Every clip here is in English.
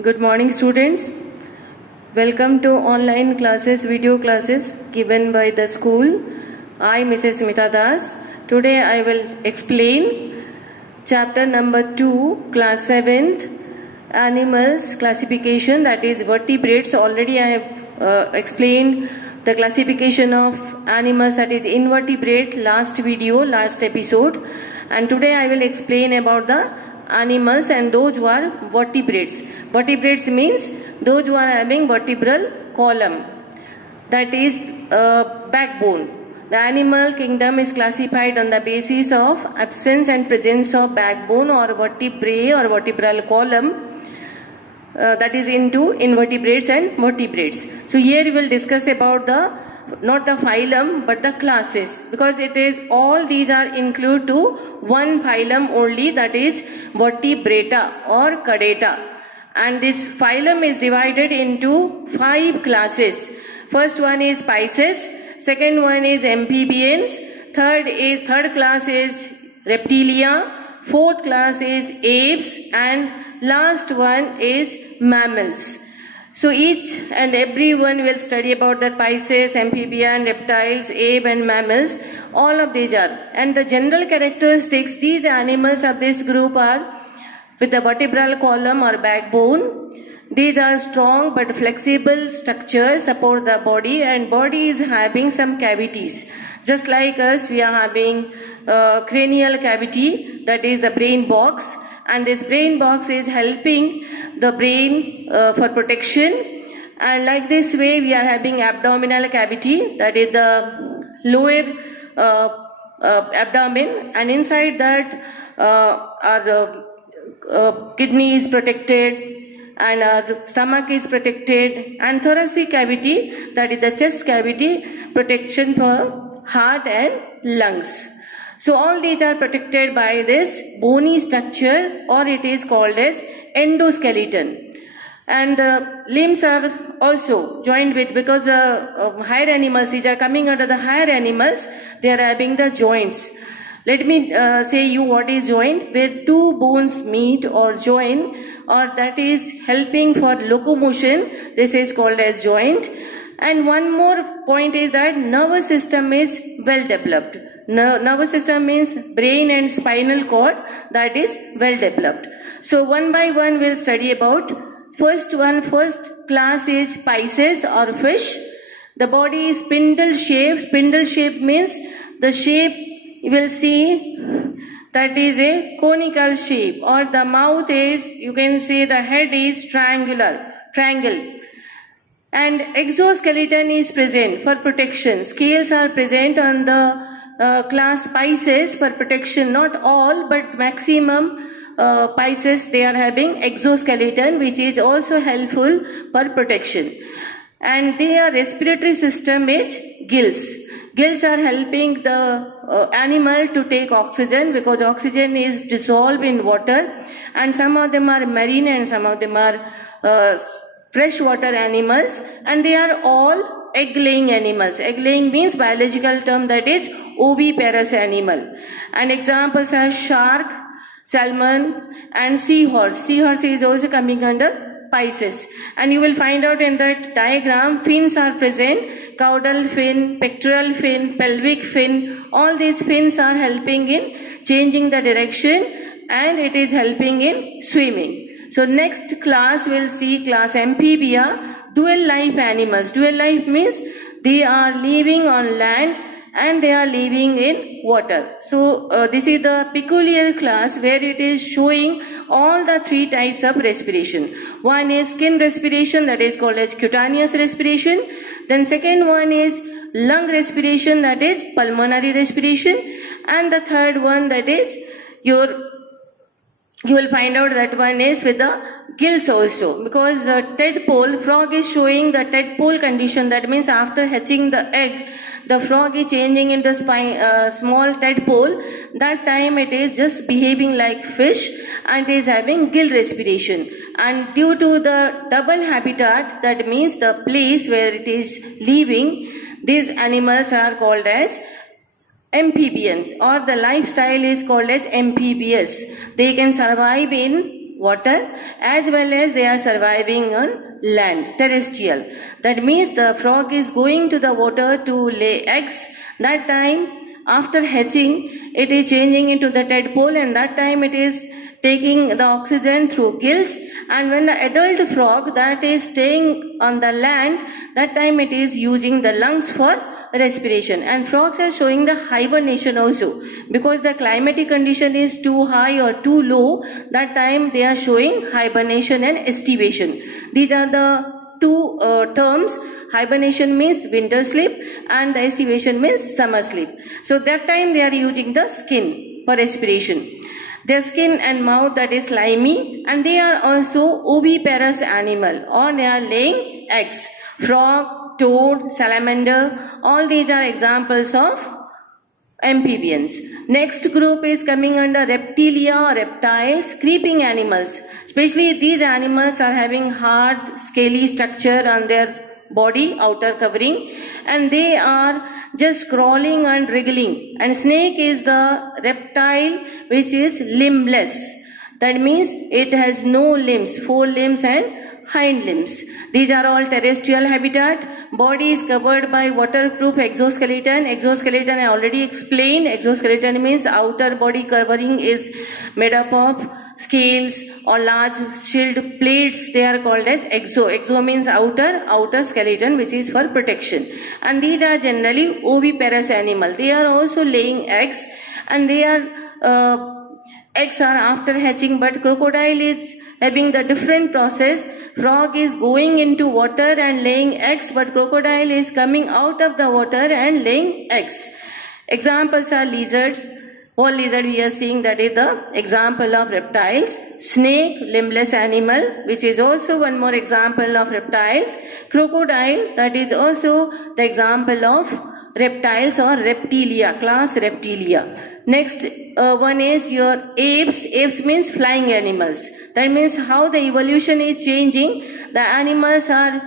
Good morning, students. Welcome to online classes, video classes given by the school. I, Mrs. Smita Das. Today I will explain chapter number 2, class 7th, animals classification, that is vertebrates. Already I have explained the classification of animals, that is invertebrate, last episode. And today I will explain about the animals and those who are vertebrates. Vertebrates means those who are having vertebral column, that is backbone. The animal kingdom is classified on the basis of absence and presence of backbone or vertebrae or vertebral column, that is into invertebrates and vertebrates. So here we will discuss about not the phylum but the classes, because it is all these are include to one phylum only, that is vertebrata or chordata, and this phylum is divided into 5 classes. First one is Pisces, second one is amphibians, third class is reptilia, fourth class is apes, and last one is mammals. So each and every one will study about the Pisces, amphibian, reptiles, ape and mammals. All of these are. And the general characteristics, these animals of this group are with the vertebral column or backbone. These are strong but flexible structures support the body, and body is having some cavities. Just like us, we are having cranial cavity, that is the brain box. And this brain box is helping the brain for protection, and like this way we are having abdominal cavity, that is the lower abdomen, and inside that our kidney is protected and our stomach is protected, and thoracic cavity, that is the chest cavity, protection for heart and lungs. So all these are protected by this bony structure, or it is called as endoskeleton. And the limbs are also joined with, because higher animals, these are coming under the higher animals, they are having the joints. Let me say you what is joint, where two bones meet or join, or that is helping for locomotion. This is called as joint. And one more point is that nervous system is well developed. Nervous system means brain and spinal cord, that is well developed. So one by one we'll study about. First class is Pisces or fish. The body is spindle shape. Spindle shape means the shape you will see, that is a conical shape, or the mouth is, you can say the head is triangle. And exoskeleton is present for protection. Scales are present on the class Pisces for protection. Not all, but maximum Pisces, they are having exoskeleton, which is also helpful for protection. And their respiratory system is gills. Gills are helping the animal to take oxygen, because oxygen is dissolved in water, and some of them are marine and some of them are freshwater animals, and they are all egg-laying animals. Egg-laying means biological term, that is oviparous animal. And examples are shark, salmon and seahorse. Seahorse is also coming under Pisces. And you will find out in that diagram, fins are present, caudal fin, pectoral fin, pelvic fin. All these fins are helping in changing the direction, and it is helping in swimming. So next class we'll see class amphibia, dual life animals. Dual life means they are living on land and they are living in water. So this is the peculiar class where it is showing all the 3 types of respiration. One is skin respiration, that is called as cutaneous respiration. Then second one is lung respiration, that is pulmonary respiration. And the third one, that is you will find out that one is with the gills also, because the tadpole, frog is showing the tadpole condition. That means after hatching the egg, the frog is changing into small tadpole. That time it is just behaving like fish and is having gill respiration. And due to the double habitat, that means the place where it is living, these animals are called as amphibians, or the lifestyle is called as amphibious. They can survive in water, as well as they are surviving on land, terrestrial. That means the frog is going to the water to lay eggs. That time, after hatching, it is changing into the tadpole, and that time it is taking the oxygen through gills. And when the adult frog that is staying on the land, that time it is using the lungs for respiration. And frogs are showing the hibernation also, because the climatic condition is too high or too low. That time they are showing hibernation and estivation. These are the two terms. Hibernation means winter sleep and the estivation means summer sleep. So that time they are using the skin for respiration. Their skin and mouth that is slimy, and they are also oviparous animal, or they are laying eggs. Frog, toad, salamander, all these are examples of amphibians. Next group is coming under reptilia or reptiles, creeping animals. Especially these animals are having hard, scaly structure on their body, outer covering, and they are just crawling and wriggling. And snake is the reptile which is limbless. That means it has no limbs, 4 limbs and hind limbs. These are all terrestrial habitat. Body is covered by waterproof exoskeleton. Exoskeleton I already explained. Exoskeleton means outer body covering is made up of scales or large shield plates. They are called as exo. Exo means outer skeleton, which is for protection. And these are generally oviparous animal. They are also laying eggs, and they are eggs are after hatching, but crocodile is having the different process. Frog is going into water and laying eggs, but crocodile is coming out of the water and laying eggs. Examples are lizards. Wall lizard we are seeing, that is the example of reptiles. Snake, limbless animal, which is also one more example of reptiles. Crocodile, that is also the example of reptiles or reptilia, class reptilia. Next one is your apes. Apes means flying animals. That means how the evolution is changing. The animals are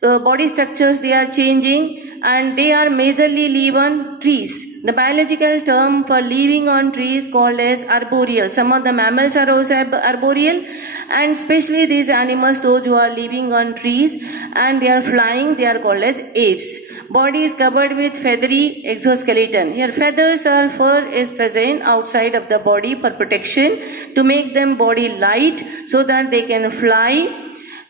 body structures, they are changing, and they are majorly live on trees. The biological term for living on trees called as arboreal. Some of the mammals are also arboreal, and especially these animals, those who are living on trees and they are flying, they are called as apes. Body is covered with feathery exoskeleton. Here feathers or fur is present outside of the body for protection, to make them body light so that they can fly.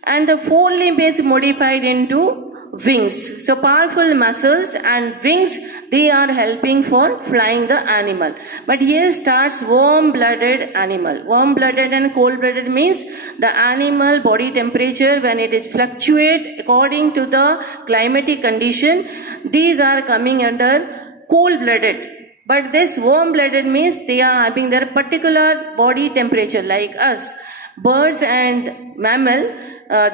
And the forelimb is modified into wings. So powerful muscles and wings, they are helping for flying the animal. But here starts warm-blooded animal. Warm-blooded and cold-blooded means the animal body temperature, when it is fluctuate according to the climatic condition, these are coming under cold-blooded. But this warm-blooded means they are having their particular body temperature like us. Birds and mammal,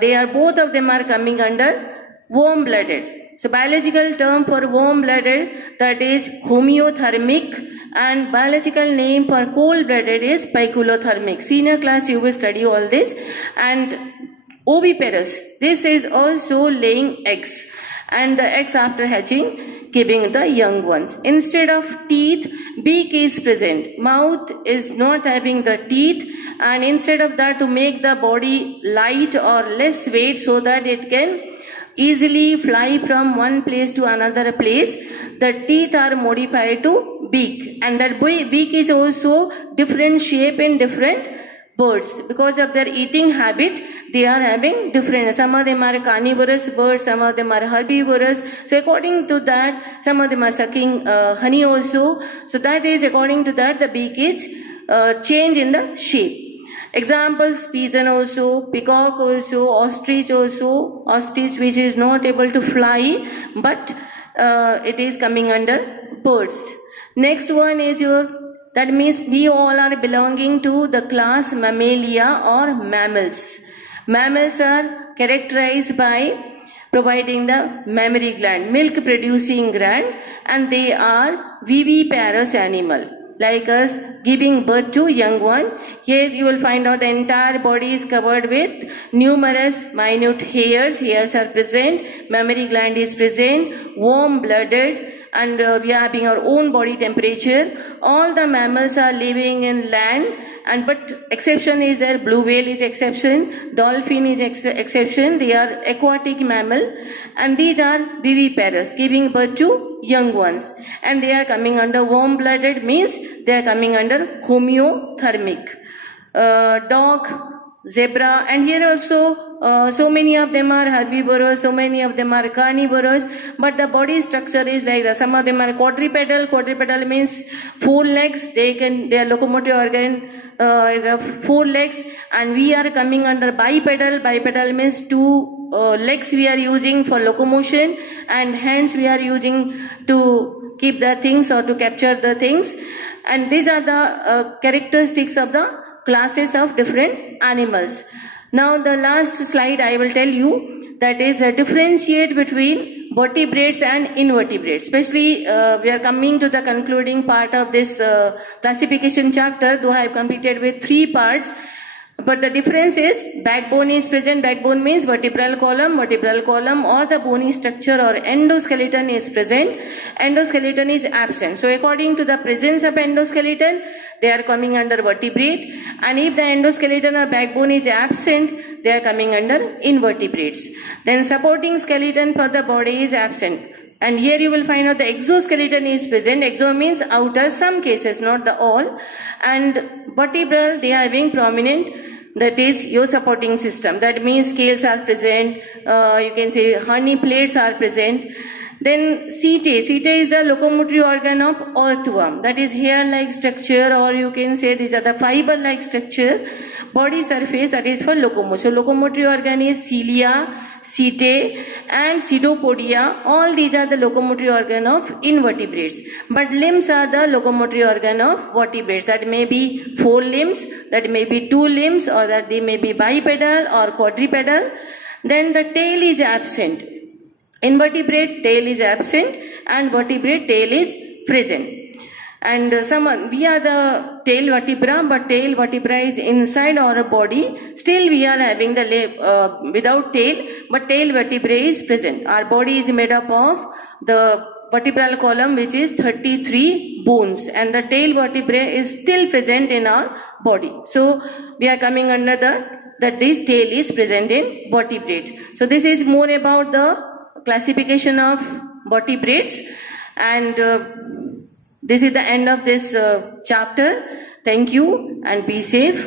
they are both of them are coming under warm-blooded. So biological term for warm-blooded, that is homeothermic, and biological name for cold-blooded is poikilothermic. Senior class you will study all this. And oviparous, this is also laying eggs, and the eggs after hatching giving the young ones. Instead of teeth, beak is present. Mouth is not having the teeth, and instead of that, to make the body light or less weight so that it can easily fly from one place to another place, the teeth are modified to beak. And that beak is also different shape in different birds. Because of their eating habit, they are having different. Some of them are carnivorous birds, some of them are herbivorous. So according to that, some of them are sucking honey also. So that is according to that, the beak is change in the shape. Examples, pigeon also, peacock also, ostrich also. Ostrich which is not able to fly, but it is coming under birds. Next one is that means we all are belonging to the class Mammalia or mammals. Mammals are characterized by providing the mammary gland, milk producing gland, and they are viviparous animal. Like us, giving birth to young one. Here you will find out the entire body is covered with numerous minute hairs. Hairs are present, mammary gland is present, warm-blooded, and we are having our own body temperature. All the mammals are living in land, and but exception is there. Blue whale is exception, dolphin is exception. They are aquatic mammal, and these are viviparous, giving birth to young ones, and they are coming under warm-blooded, means they are coming under homeothermic. Dog, zebra, and here also so many of them are herbivorous, so many of them are carnivorous, but the body structure is like that. Some of them are quadrupedal. Quadrupedal means 4 legs. Their locomotive organ is of 4 legs, and we are coming under bipedal. Bipedal means 2 legs we are using for locomotion, and hands we are using to keep the things or to capture the things. And these are the characteristics of the classes of different animals. Now the last slide I will tell you, that is differentiate between vertebrates and invertebrates. Especially we are coming to the concluding part of this classification chapter, though I have completed with 3 parts. But the difference is backbone is present. Backbone means vertebral column, or the bony structure or endoskeleton is present. Endoskeleton is absent. So according to the presence of endoskeleton, they are coming under vertebrate. And if the endoskeleton or backbone is absent, they are coming under invertebrates. Then supporting skeleton for the body is absent. And here you will find out the exoskeleton is present. Exo means outer, some cases, not the all. And vertebral, they are having prominent, that is your supporting system. That means scales are present, you can say honey plates are present. Then setae. Setae is the locomotory organ of earthworm. That is hair-like structure, or you can say these are the fiber-like structure. Body surface, that is for locomotion. So locomotory organ is cilia, setae, and pseudopodia. All these are the locomotory organ of invertebrates. But limbs are the locomotory organ of vertebrates. That may be 4 limbs, that may be 2 limbs, or that they may be bipedal or quadrupedal. Then the tail is absent. Invertebrate tail is absent, and vertebrate tail is present. And we are the tail vertebra, but tail vertebra is inside our body. Still we are having the without tail, but tail vertebrae is present. Our body is made up of the vertebral column, which is 33 bones, and the tail vertebrae is still present in our body. So we are coming under that this tail is present in vertebrate. So this is more about the classification of vertebrates, and this is the end of this chapter. Thank you and be safe.